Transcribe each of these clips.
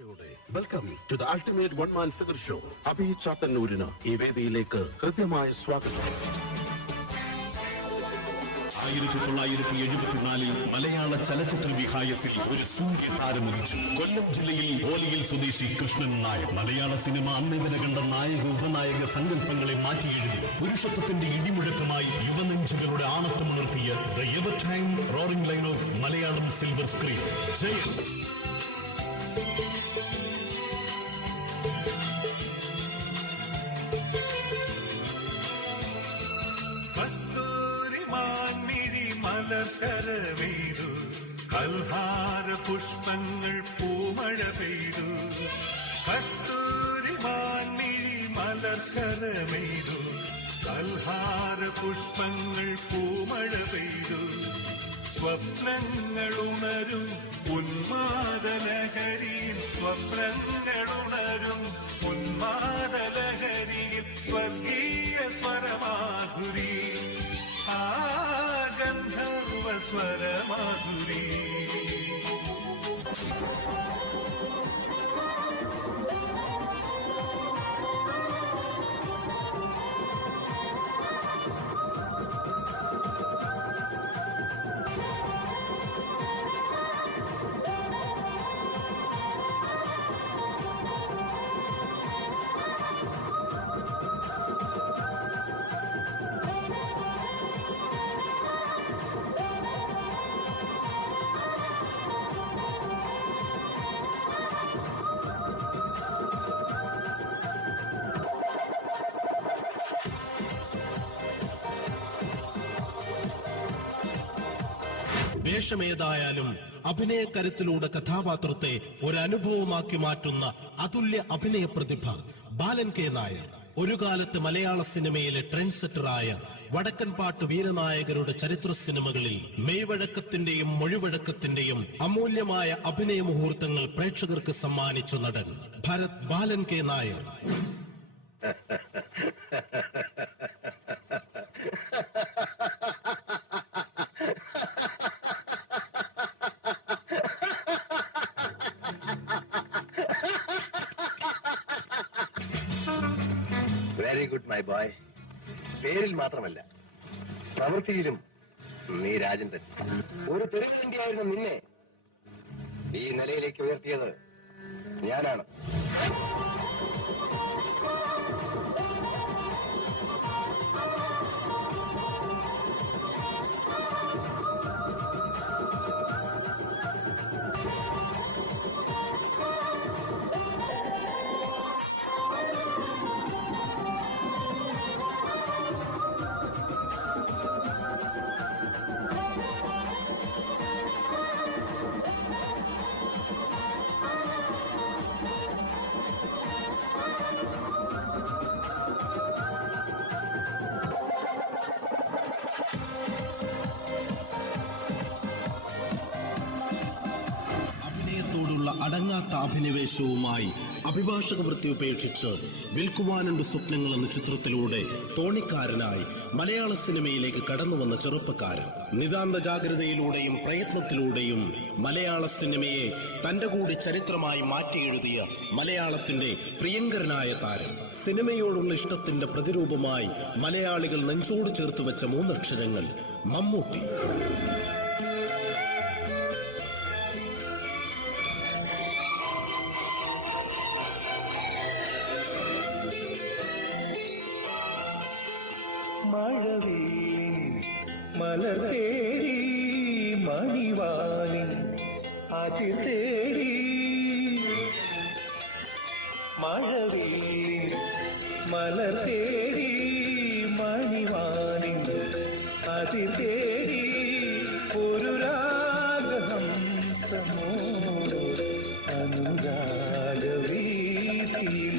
Welcome to the ultimate one man figure show. Abhi ചാത്തന്നൂരിന് ഈ വേദിയിലേക്ക് ഹൃദ്യമായ സ്വാഗതം. 1974 മലയാള ചലച്ചിത്ര വിഹായസിൽ ഒരു സൂര്യതാരമുദിച്ചു. കൊല്ലം ജില്ലയിൽ ഹോലിയിൽ സ്വദേശി കൃഷ്ണൻ നായർ മലയാള സിനിമ അന്നേവരെ കണ്ട നായക ഉപനായക സങ്കല്പങ്ങളെ മാറ്റിയെഴുതി പുരുഷത്വത്തിന്റെ ഇടിമുഴക്കമായി യുവനെഞ്ചുകളുടെ ആണത്തമുണർത്തിയ the ever time roaring line of Malayalam silver screen ജയ്. ശരവെയ്തു കൽഹാര പുഷ്പങ്ങൾ പൂമഴ പെയ്തു. കസ്തൂരി മാൻമിഴി മലർ ശരമെയ്തു കൽഹാര പുഷ്പങ്ങൾ പൂമഴ പെയ്തു. സ്വപ്നങ്ങളുണരും ഉന്മാദലഹരിയിൽ സ്വപ്നങ്ങളുണരും ഉന്മാദലഹരിയിൽ സ്വർഗീയ സ്വരമാധുരി ഗന്ധർവ സ്വരമാധുരി. വേഷമേതായാലും അഭിനയക്കരുത്തിലൂടെ കഥാപാത്രത്തെ ഒരനുഭവമാക്കി മാറ്റുന്ന അതുല്യ അഭിനയ പ്രതിഭ ബാലൻ കെ നായർ. ഒരു കാലത്ത് മലയാള സിനിമയിലെ ട്രെൻഡ് സെറ്ററായ വടക്കൻ പാട്ട് വീരനായകരുടെ ചരിത്ര സിനിമകളിൽ മെയ്വഴക്കത്തിന്റെയും മൊഴിവഴക്കത്തിന്റെയും അമൂല്യമായ അഭിനയ മുഹൂർത്തങ്ങൾ പ്രേക്ഷകർക്ക് സമ്മാനിച്ചു നടൻ Bharat Balan K Nair. Very good my boy. പേരിൽ മാത്രമല്ല പ്രവൃത്തിയിലും നീ രാജൻ തന്നെ. ഒരു തെരുവേണ്ടിയായിരുന്ന നിന്നെ ഈ നിലയിലേക്ക് ഉയർത്തിയത് ഞാനാണ്. അടങ്ങാത്ത അഭിനിവേശവുമായി അഭിഭാഷക വൃത്തി ഉപേക്ഷിച്ച് വിൽക്കുവാനുണ്ട് സ്വപ്നങ്ങൾ എന്ന ചിത്രത്തിലൂടെ തോണിക്കാരനായി മലയാള സിനിമയിലേക്ക് കടന്നുവന്ന ചെറുപ്പക്കാരൻ. നിതാന്ത ജാഗ്രതയിലൂടെയും പ്രയത്നത്തിലൂടെയും മലയാള സിനിമയെ തന്റെ കൂടി ചരിത്രമായി മാറ്റിയെഴുതിയ മലയാളത്തിന്റെ പ്രിയങ്കരനായ താരം. സിനിമയോടുള്ള ഇഷ്ടത്തിന്റെ പ്രതിരൂപമായി മലയാളികൾ നെഞ്ചോട് ചേർത്ത് വെച്ച മൂന്നക്ഷരങ്ങൾ മമ്മൂട്ടി. മഴവില്ലിൻ മലർ തേടി മണിവാലിൻ അതിർ തേടി. മഴവില്ലിൻ മലർ തേടി മണിവാലിൻ അതിർ തേടി. ഒരു രാഗഹംസമോ അനുരാഗവീതിയിൽ.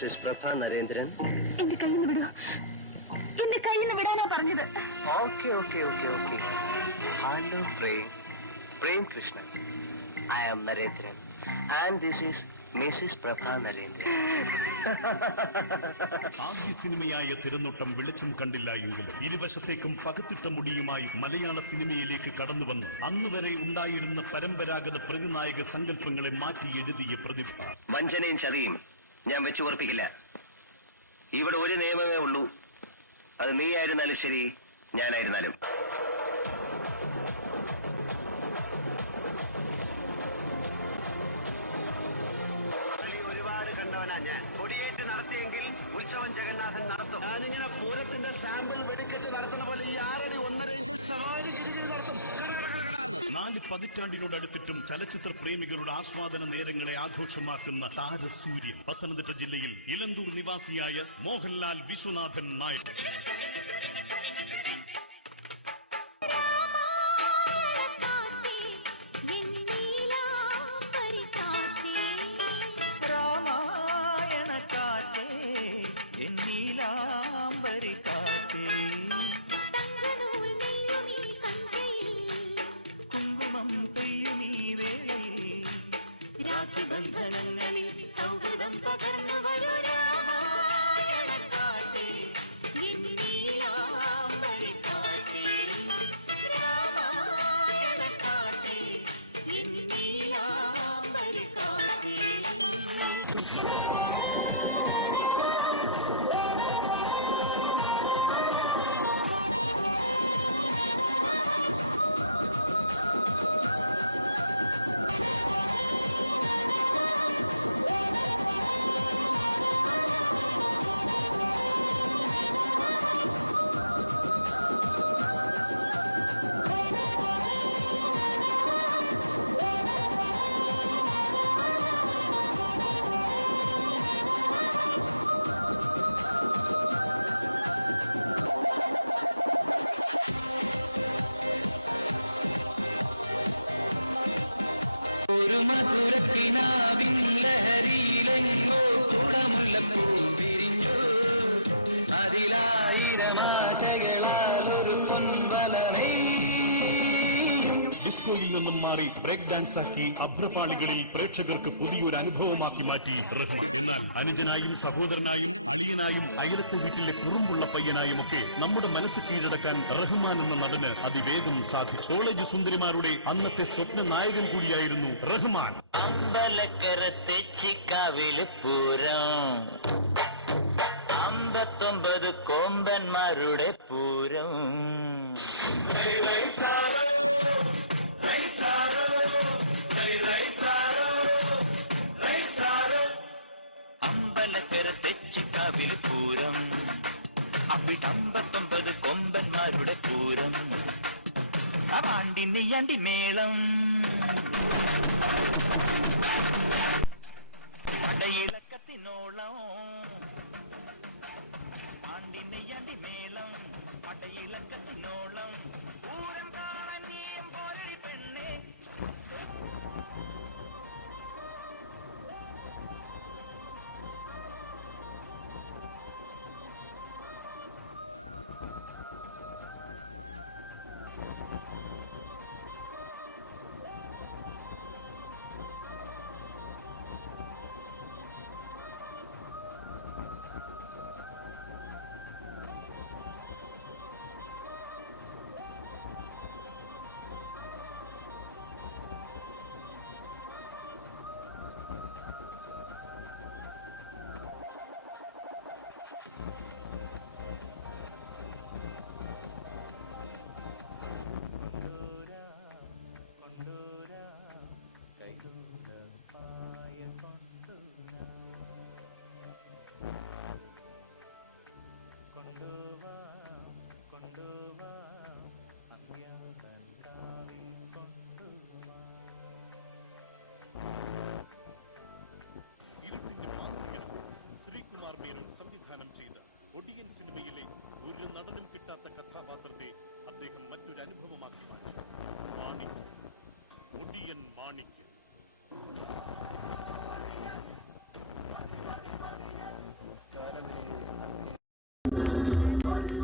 മിസ്സസ് പ്രഭ നരേന്ദ്രൻ. എന്റെ കയ്യിൽ നിന്ന് വിടൂ. എന്റെ കയ്യിൽ നിന്ന് വിടാനാ പറഞ്ഞത്. Okay okay okay okay. Hello Prem Krishnan. I am Narendran and this is Mrs Prabha Narendran. ആദ്യ സിനിമയായ തിരനോട്ടം വെളിച്ചം കണ്ടില്ല എങ്കിലും ഇരുവശത്തേക്കും പകത്തിട്ട മുടിയുമായി മലയാള സിനിമയിലേക്ക് കടന്നുവന്ന് അന്ന് വരെ ഉണ്ടായിരുന്ന പരമ്പരാഗത പ്രതിനായക സങ്കല്പങ്ങളെ മാറ്റി എഴുതിയ പ്രതിഭ. വഞ്ചനയും ചതിയും ഞാൻ വെച്ചു ഉറപ്പിക്കില്ല. ഇവിടെ ഒരു നിയമമേ ഉള്ളൂ. അത് നീ ആയിരുന്നാലും ശരി, ഞാനായിരുന്നാലും. ഒരുപാട് കണ്ടവനാ ഞാൻ. കൊടിയേറ്റ് നടത്തിയെങ്കിൽ ഉത്സവം ജഗന്നാഥൻ നടത്തും. ഞാനിങ്ങനെ പൂരത്തിന്റെ സാമ്പിൾ വെടിക്കെട്ട് നടത്തുന്ന പോലെ ഈ 6 അടി 1.5 സവാരി ഗിരിഗിരി നടത്തും. 4 പതിറ്റാണ്ടിനോടടുത്തിട്ടും ചലച്ചിത്ര പ്രേമികളുടെ ആസ്വാദന നേരങ്ങളെ ആഘോഷമാക്കുന്ന താരസൂര്യൻ. പത്തനംതിട്ട ജില്ലയിൽ ഇലന്തൂർ നിവാസിയായ മോഹൻലാൽ വിശ്വനാഥൻ നായർ. ഡിസ്കോയിൽ നിന്നും മാറി ബ്രേക്ക് ഡാൻസ് ആക്കി അഭ്രപാളികളിൽ പ്രേക്ഷകർക്ക് പുതിയൊരു അനുഭവമാക്കി മാറ്റി റഹ്മാൻ. എന്നാൽ അനുജനായും സഹോദരനായും ായും അയലത്തെ വീട്ടിലെ കുറുമ്പുള്ള പയ്യനായും ഒക്കെ നമ്മുടെ മനസ്സ് കീഴടക്കാൻ റഹ്മാൻ എന്ന നടന് അതിവേഗം സാധിച്ചു. കോളേജ് സുന്ദരിമാരുടെ അന്നത്തെ സ്വപ്ന നായകൻ കൂടിയായിരുന്നു റഹ്മാൻ. അമ്പലക്കര തെച്ചിക്കാവില് പൂരം, 59 കൊമ്പന്മാരുടെ പൂരം. അമ്പലക്കര തെച്ചിക്കാവില് പൂരം, അവിടെ 59 കൊമ്പന്മാരുടെ പൂരം. അവാണ്ടി നെയ്യാണ്ടി മേളം, പടയിളക്കത്തിനോളം. പാണ്ടി നെയ്യാണ്ടി മേളം, പടയിളക്കത്തിനോളം. പൂരം കാണാൻ നീയും പോരടി പെണ്ണേ.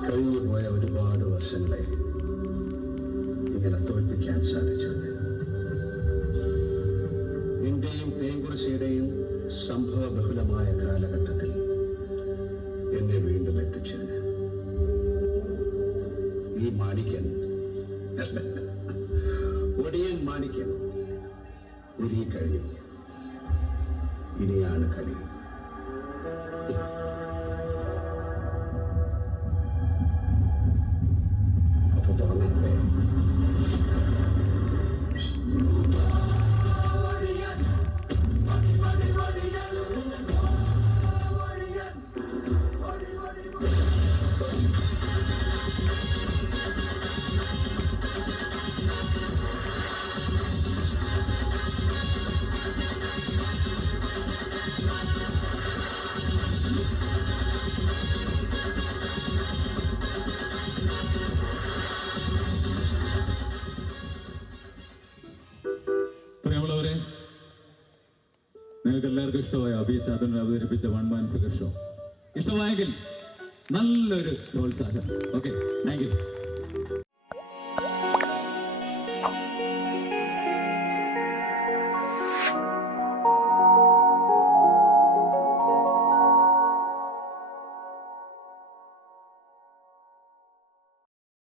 കഴിഞ്ഞു പോയ ഒരുപാട് വർഷങ്ങളെ ഇങ്ങനെ തോൽപ്പിക്കാൻ സാധിച്ചത് എന്റെയും തേങ്കുറിശിയുടെയും സംഭവ ബഹുലമായ കാലഘട്ടത്തിൽ എന്നെ വീണ്ടും എത്തിച്ചതിന് ഈ മാണിക്യൻ ഒടിയൻ മാണിക്യൻ ഉരുകി കഴിഞ്ഞു. ഇനിയാണ് കളി. അപ്പൊ തുടങ്ങാല്ലേ? പ്രിയമുള്ളവരെ, നിങ്ങൾക്ക് എല്ലാവർക്കും ഇഷ്ടമായ അഭി ചാത്തൻ അവതരിപ്പിച്ച വൺ മാൻ ഫിഗർ ഷോ ഇഷ്ടമായെങ്കിൽ നല്ലൊരു പ്രോത്സാഹനം. Okay, thank you.